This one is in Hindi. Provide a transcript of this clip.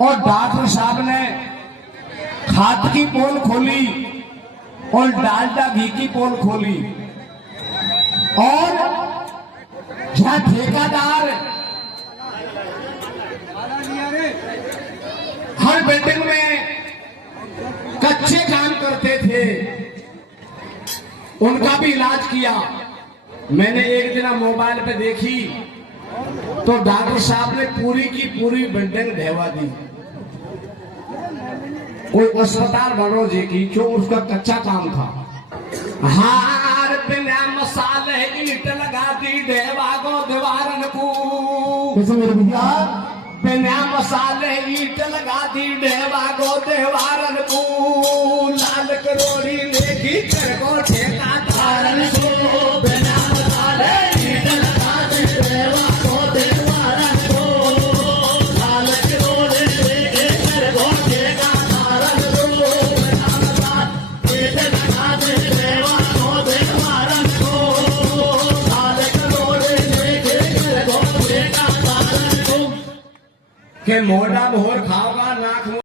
और डॉक्टर साहब ने खाद की पोल खोली और डालडा घी की पोल खोली। और जहां ठेकेदार हर बिल्डिंग में कच्चे काम करते थे, उनका भी इलाज किया। मैंने एक दिन मोबाइल पे देखी तो डॉक्टर साहब ने पूरी की पूरी बिल्डिंग ढहवा दी। कोई अस्पताल बनो जी की जो उसका कच्चा काम था। हार बिना मसाले ईट लगा दी ढहवा को दीवारन को। मेरे भैया बिना मसाले ईट लगा दी ढहवा को दीवारन को। लाल करोड़ी लेगी कर को ठेका धारन को। बिना मसाले ईट लगा दी ढहवा को दीवारन को। लाल करोड़ी लेगी कर को ठेका धारन को। बिना मसाले ईट लगा दी ढहवा को दीवारन को। लाल करोड़ी लेगी कर को ठेका धारन को। के मोटा मोहर खाओगा नाक